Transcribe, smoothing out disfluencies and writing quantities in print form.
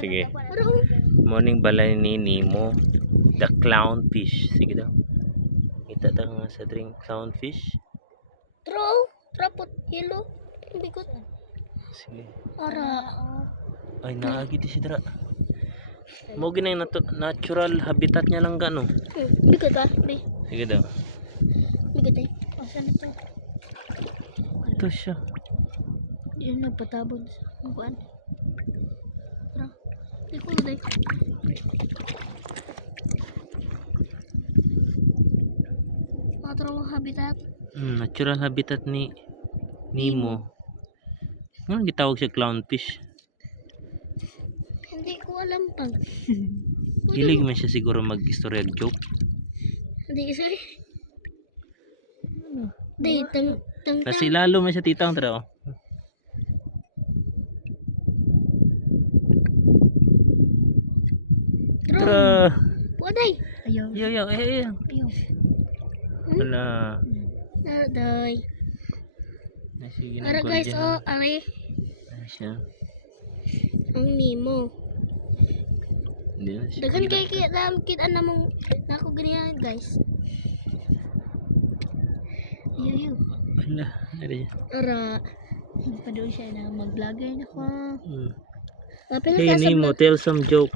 Sige. Morning balay ni Nemo. The clownfish. Sige daw. Kita ta nga sa drink clownfish. Trapot yellow. Bigot. Sige. Ara. Ay naagi di si dra. Mo ginay natural habitat niya lang gano. Bigot ba? Sige daw. Bigot eh. Asan ito? Ito siya. Yan nagpatabon sa buwan. Tara. Liko na day. Natural habitat. Natural habitat ni Nemo. Ano gitawag siya clownfish? Hindi ko alam pag. Hilig man siya siguro mag-istorya joke. Hindi kasi. Di, tang. Kasi lalo man siya titang tara oh. Tara. Waday. Ayaw. Yo eh. Ayaw. Wala. Naday. Sige Ara guys, oh, are. Ano siya? Ang Nemo. Hindi na siya. Dagan kay kita namang nako ganyan guys. Yo. Wala. Ano siya? Ara. Pa doon siya na mag-vlogger na ko. Hey Nemo, tell some joke.